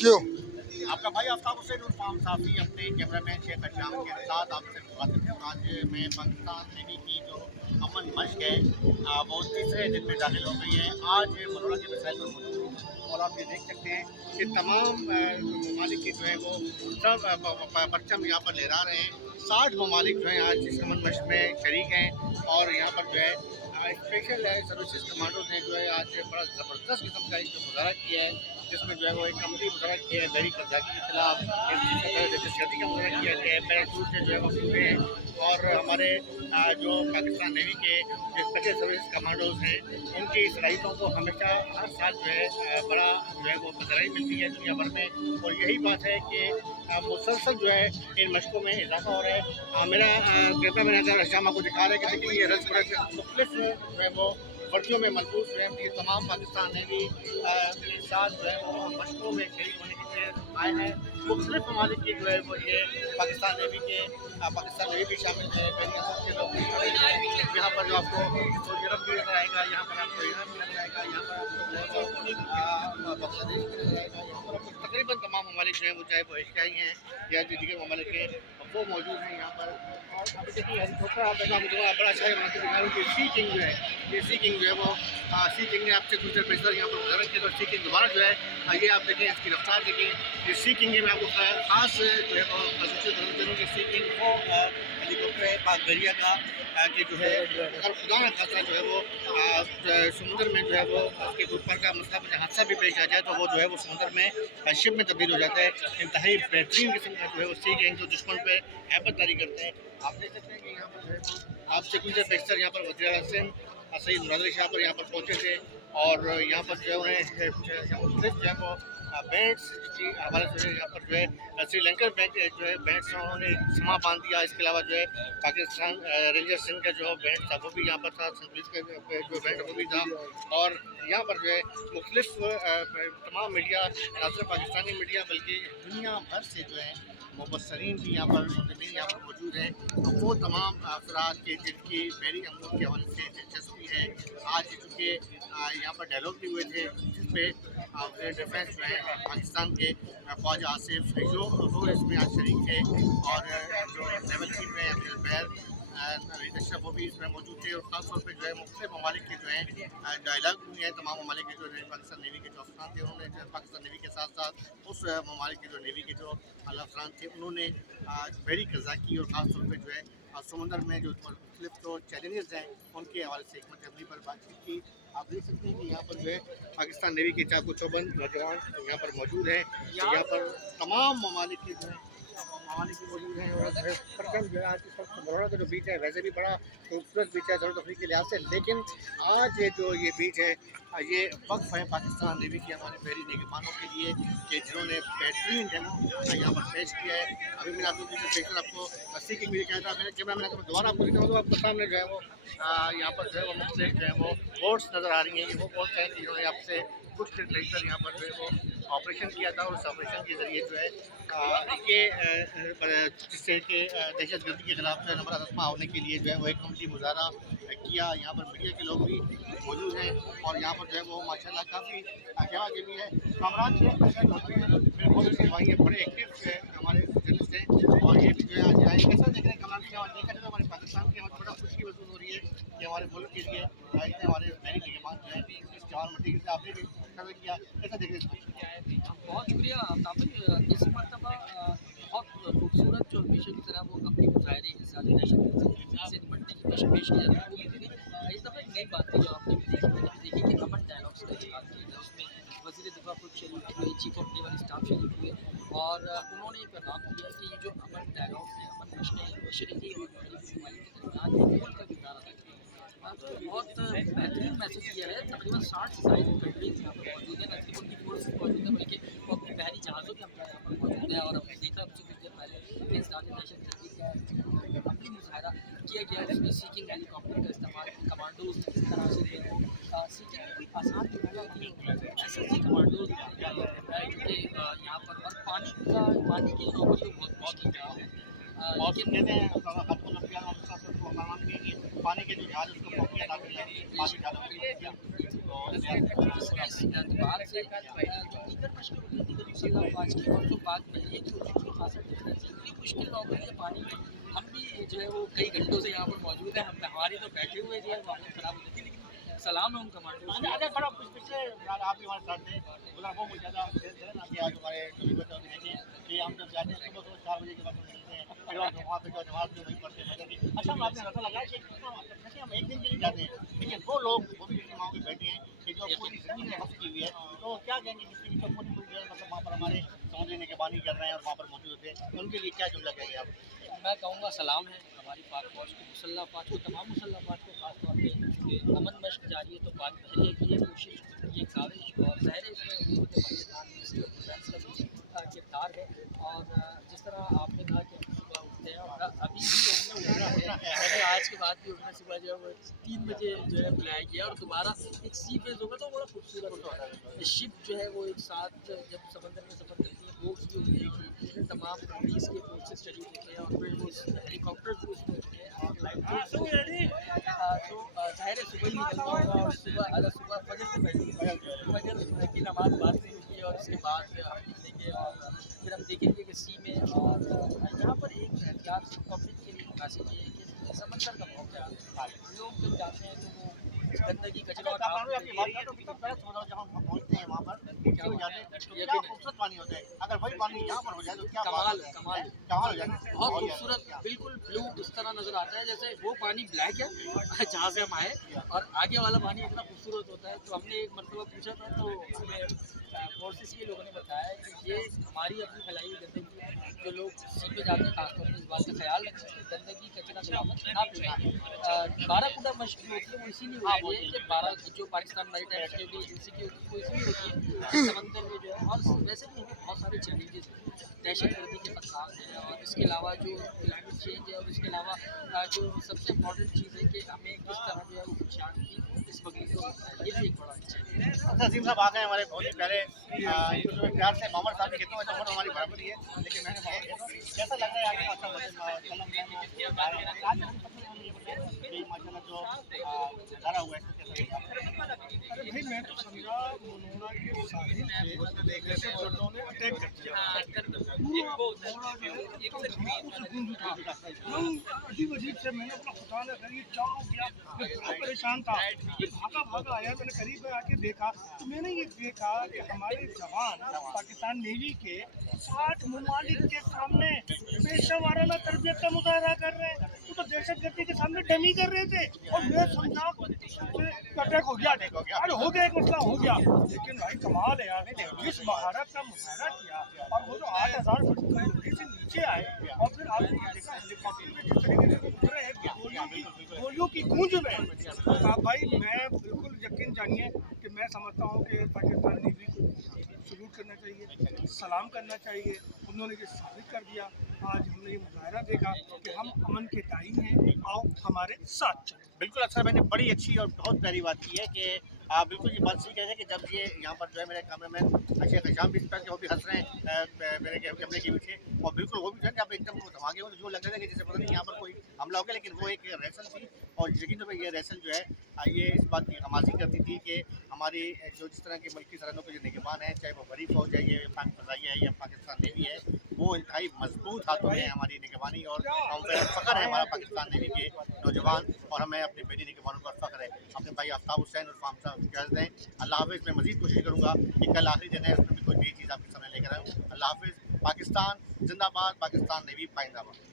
क्यों? आपका भाई आफ्ताब हुसैन उर्फ आम साफ़ी अपने कैमरामैन शेख अशाम के साथ आपसे मुखातिब है। और आज मैं पाकिस्तान नेवी की जो अमन मश्क है वो तीसरे दिन में दाखिल हो गई है। आज मनोरा के मिसाइल पर मौजूद हूँ और आप ये देख सकते हैं कि तमाम ममालिक की जो है वो सब परचम यहाँ पर लहरा रहे हैं। 60 ममालिक जो हैं आज इस अमन मश्क में शरीक हैं और यहाँ पर जो है स्पेशल सर्विसेज कमांडो ने जो है आज बड़ा ज़बरदस्त किस्म का एक मुजाहरा किया है, जिसमें जो है वो एक अमली मुजाहरा किया है बहरी कब्जाकी के खिलाफ, दहशतगर्दी का मुजाहरा किया गया है। पैराशूट से जो है वो छूटे हैं और हमारे जो पाकिस्तान नेवी के जो स्पेशल सर्विस कमांडोज हैं उनकी सलाहियतों को हमेशा हर साल जो है बड़ा जो है वो पजराई मिलती है दुनिया भर में। और यही बात है कि मुसलसल जो है इन मशकों में इजाफा हो रहा है। मेरा कहता मैंने अगर शामा को दिखा रहे हैं कि देखिए ये रस मुख्तलिफ जो है वो वर्दियों में मलबूस जो है ये तमाम पाकिस्तान नेवी के साथ जो है वो मशकों में शरीक होने के लिए आए हैं। मुख्तलिफ ममालिक की जो है वो ये पाकिस्तान नेवी भी शामिल है, के लोग भी शामिल हैं। यहाँ पर जो आपको यूरोप भी नजर आएगा, यहाँ पर आपको ईरान भी नजर आएगा, यहाँ पर आपको बांग्लादेश भी नजर आएगा, यहाँ पर आपको तकरीबन तमाम ममालिक जो है वो चाहे वो एशियाई हैं या जो दीगर ममालिक हैं वो मौजूद हैं यहाँ पर। और अभी देखिए हेलीकॉप्टर आप बड़ा अच्छा है दिखा रहा हूँ कि सी किंग जो है ये सी किंग जो है वो सी किंग ने आपसे कुछ देर पहले यहाँ पर गुजरा किया। तो सी किंग दोबारा जो है ये आप देखें, इसकी रफ्तार देखें। ये सी किंग में आपको खास जो है वो कि सी किंग वो हेलीकॉप्टर है पाक दरिया का कि जो है अगर खुदा न खासा जो है वो समुद्र में जो है वो उसके ऊपर का मसला में हादसा भी पेश आ जाए तो वो जो है वो समुद्र में शिप में तब्दील हो जाता है। इंतहाई बेहतरीन किस्म का जो है वो सी किंग जो दुश्मन पे हैबत जारी करते हैं। आप देख सकते हैं कि यहाँ पर जो है आपसे कुछ देर बेहतर यहाँ पर वज़ीर हसन सईद मुराद शाह पर यहाँ पर पहुँचे थे और यहाँ पर जो है उन्हें जो है वो बैंड्स की हमारे जो है यहाँ पर जो है श्रीलंकन बैंक जो है बैंड्स उन्होंने समा बांध दिया। इसके अलावा जो है पाकिस्तान रेंजर सिंह का जो बैंड था वो भी यहाँ पर था, पुलिस का जो बैंड वो भी था। और यहाँ पर जो है मुख्तलिफ तमाम मीडिया न सिर्फ पाकिस्तानी मीडिया बल्कि दुनिया भर से जो है मुबसरीन भी यहाँ पर यहाँ पर मौजूद हैं। तो वो तमाम अफराद के जिनकी बहरी अमूर के हवाले से दिलचस्पी है, आज चूँकि यहाँ पर डायलॉग भी हुए थे जिस पे डिफेंस जो है पाकिस्तान के ख्वाजा आसिफ जो वो इसमें आज शरीक थे और जो लेवल चीफ है अब्दुल बैर अशरफ वो भी इसमें मौजूद थे। और ख़ासतौर पर जो है मुख्तलिफ ममालिक के जो है डायलॉग हुए हैं। तमाम ममालिक के जो है पाकिस्तान नेवी के जो अफसरान थे उन्होंने जो पाकिस्तान नेवी के साथ साथ उस ममालिक के जो नेवी के जो अफसरान थे उन्होंने बहरी कज़ाकी और ख़ासतौर पर जो है समुंदर में जो मुख्तलिफ जो चैलेंजेस हैं उनके हवाले से हिकमत अमली पर बातचीत की। आप देख सकते हैं कि यहाँ पर जो है पाकिस्तान नेवी के चाकू चौबंद नौजवान यहाँ पर मौजूद हैं। यहाँ पर तमाम ममालिक के जो है ममालिक भी मौजूद हैं और जो है परचम जो है आज इस वक्त मनोरा का जो बीच है वैसे भी बड़ा खूबसूरत बीच है सैर तफरीह के लिहाज से, लेकिन आज जो ये बीच है ये वक्फ है पाकिस्तान नेवी के हमारे बहरी निगरानों के लिए कि जिन्होंने बेहतरीन डेमो यहाँ पर पेश किया है। अभी मैंने आपको पेशर आपको अस्सी की भी कहा था, मैंने कैमरा मैंने आपको दोबारा आपको दिखाऊँ तो आपके सामने जो है वो यहाँ पर जो है वो मुख्तलिफ जो है वो बोट्स नज़र आ रही हैं। ये वो बोट्स हैं जिन्होंने आपसे कुछ देर लेकर यहाँ पर जो है वो ऑपरेशन किया था और उस ऑपरेशन के ज़रिए जो है ये जिससे कि दहशतगर्दी के खिलाफ जो है नंबर आसमा होने के लिए जो है वो एक अमली मुजाहरा किया। यहाँ पर मीडिया के लोग भी मौजूद हैं और यहाँ पर जो है वो माशाल्लाह काफ़ी आगे आगे भी है। कामरान मेरे बहुत से भाई हैं, बड़े एक्टिव हमारे जर्नलिस्ट हैं और ये भी जो है आज आए कैसा देख रहे हैं कामरान के देखा जाए तो हमारे पाकिस्तान के बड़ा खुशी महसूस हो रही है कि हमारे मुल्क के लिए इतने हमारे बहरी निगरान जो है इस जवान मट्टी से आपने भी सर्वे किया, कैसा देख रहे हैं? बहुत शुक्रिया ताबिर। इस मरतबा बहुत खूबसूरत जो हमेशा की तरह वो अपनी मुजाहरे के साथ दहशत से निपटने की कोशिश पेश की जाती है वो भी थी। इस दफ़ा एक नई बात थी जो आपने भी देखी, मैंने भी देखी कि अमन डायलॉग्स की बात की है। उसमें वज़ीर दिफा खुद शरीक हुए, चीफ ऑफ नेवल स्टाफ शरीक हुए और उन्होंने ये पैगाम दिया कि ये जो अमन डायलॉग्स हैं, अमन मशक़ें हैं, मशरक़ी और मगरबी ममालिक के दरमियान मुल्क का किरदार अदा करती हैं। तो बहुत बेहतरीन मैसेज दिया है। तकरीबन 60 से ज़ायद कंट्रीज़ यहाँ पर मौजूद हैं, न सिर्फ उनकी फोर्सेस मौजूद है बल्कि वो अपनी बहरी जहाज़ों के हमला यहाँ पर मौजूद है। और हमने देखा कुछ देर पहले इंसदाद दहशतगर्दी का अमली मुजाहरा किया गया जिसमें सीकिंग हेलीकॉप्टर का इस्तेमाल कमांडोज किस तरह से थे। सीकिंग कोई आसान मुकाबला नहीं है, ऐसे ही कमांडोज क्योंकि यहाँ पर और पानी की नौकरी तो बहुत ही ज़्यादा है। और कहते हैं पानी के जो जहाज उसको पहुँच पानी ज़्यादा इस एतबार से जो दीगर मशक़ें होती हैं, दीगर मुसल्ला अफ़वाज की, और जो बात बहरिया की होती है उसमें ख़ासा डिफरेंस है, क्योंकि मुश्किल नौकरी है पानी में। हम भी जो है वो कई घंटों से यहाँ पर मौजूद हैं, हम हमारी तो बैठे हुए जो है वो हालत ख़राब हो जाती है, लेकिन सलाम है उन कमांडो अरे अरे थोड़ा कुछ पीछे यार, आप भी हमारे साथ थे, बोला वो मुझे ज़्यादा शेयर करें ना कि आज हमारे जो विगत अभी देखें कि हम जब जाते हैं सुबह सुबह 4 बजे के वक्त निकलते हैं, फिर हम वहाँ पे जो नमाज़ भी वहीं पढ़ते हैं मगर की। अच्छा, आपने अंदाज़ा लगाया कि कितना जैसे हम एक दिन के लिए जाते हैं, लेकिन वो लोग वो भी किसी माँ के बेटे हैं कि जो पूरी ज़िंदगी में हफ़ की हुई है, तो क्या कहेंगे किसी की तो पूरी पूरी जो है मतलब वहाँ पर हमारे समझ लेने के बानी कर रहे हैं और वहाँ पर मौजूद होते हैं, तो उनके लिए क्या जुमला कहेंगे आप? मैं कहूँगा सलाम है हमारी पाक फ़ौज को, मुसल्ला अफ़वाज को, तमाम मुसल्ला अफ़वाज को, ख़ास तौर पे अमन मश्क जारी है तो बात बहरिया की ये कोशिश, ये काविश, और ज़ाहिर है इसमें हुकूमत पाकिस्तान मिनिस्ट्री ऑफ डिफेंस का भी किरदार है। और जिस तरह आपने कहा कि हम सुबह उठते हैं, और अभी भी हमने उठना है, और आज के बाद भी उठना, सुबह जो है वो 3 बजे जो है बुलाया गया, और दोबारा एक सी फेज़ होगा तो बड़ा खूबसूरत होता है। शिप जो है वो एक साथ जब समंदर में सफ़र करती है, बोट्स भी होती हैं, तमाम कंट्रीज़ के फोर्सेस शरीक होते हैं, और फिर वो हेलीकॉप्टर भी उसमें होते हैं, और लाइट बोट्स होते हैं। तो ज़ाहिर है सुबह ही निकलना होगा, और सुबह फजर से पहले फजर की नमाज़ बाद में होगी, और उसके बाद हम निकलेंगे, और फिर हम देखेंगे कि सी में, और यहाँ पर एक एहतियात पब्लिक के लिए मुनासिब ये है कि समंदर का मौका है, लोग जब जाते हैं तो वो गंदगी कचरा अच्छा, और कानून आपकी बात करें तो कितना बहस हो रहा है जब हम पहुँचते हैं वहाँ पर, किसी हो जाते हैं, तो क्या खूबसूरत पानी होता है। अगर वही पानी यहाँ पर हो जाए तो क्या बात कमाल है, कमाल कमाल हो जाए। बहुत खूबसूरत, बिल्कुल ब्लू इस तरह नज़र आता है जैसे वो पानी ब्लैक है जहाँ से हम आए, और आगे वाला पानी इतना खूबसूरत होता है। तो हमने एक मरतबा पूछा था, तो हमें फोर्सेस के लोगों ने बताया कि ये हमारी अपनी फैलाई हुई गंदगी है, जो लोग सी पे जाते हैं खासतौर पर इस बात का ख्याल रखें कि गंदगी कचरा गिलावत ना फैलाएं। बाराकूडा मश्क जो होती है वो इसीलिए होती है कि बारह जो पाकिस्तान मैरीटाइम सिक्योरिटी एजेंसी की होती है वो इसलिए होती है कि समंदर में जो है, और वैसे भी हमें बहुत सारे चैलेंजेस हैं, दहशत गर्दी के खतरात हैं, और इसके अलावा जो क्लाइमेट चेंज है, और इसके अलावा जो सबसे इम्पोर्टेंट चीज़ है कि हमें किस तरह जो है वो पहचान की स्मगलिंग को रोकना है, ये भी एक बड़ा चैलेंज है। अच्छा, अजीम साहब आ गए हमारे बहुत ही प्यारे जो प्यार से मामर साहब भी कहते हैं, उम्र हमारी बराबर ही है, लेकिन मैंने बहुत कहता हूँ कैसा लग रहा है आपको? अच्छा माशाल्लाह जो नज़ारा हुआ है इसको कैसा लगा? अरे भाई मैं तो समझा मोनोना के साहिल पे जैसे ब्लडों ने अटैक कर दिया। पूरा मोनोना जो है एकदम धमाकों से गूंज उठा। हम अजीब अजीब से मैंने अपना खुदा ने करीब क्या हो गया, मैं बड़ा परेशान था। फिर भागा भागा आया, मैंने करीब में आके देखा तो मैंने ये देखा कि हमारे जवान पाकिस्तान नेवी के 60 ममालिक के सामने पेशा वाराना तरबियत का मुजाहरा कर रहे हैं। वो तो दहशतगर्दी के सामने डमी कर रहे थे, और मैं समझा अटैक हो गया, अरे हो गया, एक मसला हो गया। लेकिन भाई कमाल है यार, जिस महारत का मुजाहरा किया, और वो जो 8000 फुट ऊंचाई से नीचे आए, और फिर आपने ये देखा हेलीकॉप्टर में जिस तरीके से उतरे हैं गोलियों की गूंज में। तो भाई मैं बिल्कुल यकीन जानिए कि मैं समझता हूँ कि पाकिस्तान नेवी को सल्यूट करना चाहिए, सलाम करना चाहिए। उन्होंने ये साबित कर दिया, आज हमने ये मुजाहरा देखा कि हम अमन के दाई हैं, आओ हमारे साथ चलो। बिल्कुल, अक्सर मैंने बड़ी अच्छी और बहुत प्यारी बात की है कि आप बिल्कुल ये बात सही कह रहे हैं कि जब ये यहाँ पर जो है मेरे कैमरा मैन शेख हिशाम भी इस पर वो भी हंस रहे हैं मेरे कैमरे के पीछे, और बिल्कुल वो भी जो है कि आप एकदम धमाके हो, तो जो लग रहा है कि जैसे पता नहीं यहाँ पर कोई हमला हो गया, लेकिन वो एक रेसल थी। और लेकिन तो ये रेसल जो है ये इस बात की हमासी करती थी कि हमारी जो जिस तरह के मुल्की सरहदों के जो निगरान है, चाहे वो बड़ी फौज है, ये पाक फजाइया है या पाकिस्तान नेवी है, वो इंतहाई मजबूत हाथों में है हमारी निगरानी, और हम पर फ़ख्र है हमारा पाकिस्तान नेवी के नौजवान, और हमें अपनी बेटी निगरानों पर फ़ख्र है। अपने भाई आफ्ताब हुसैन और फाम साहब इजाज़त दें, अल्लाह हाफ़िज़। मैं मज़ीद कोशिश करूँगा कि कल आखिरी दिन है, उसमें भी कोई नई चीज़ आपके सामने लेकर आऊँ। अल्लाह हाफ़िज़। पाकिस्तान जिंदाबाद, पाकिस्तान नेवी पाइंदाबाद।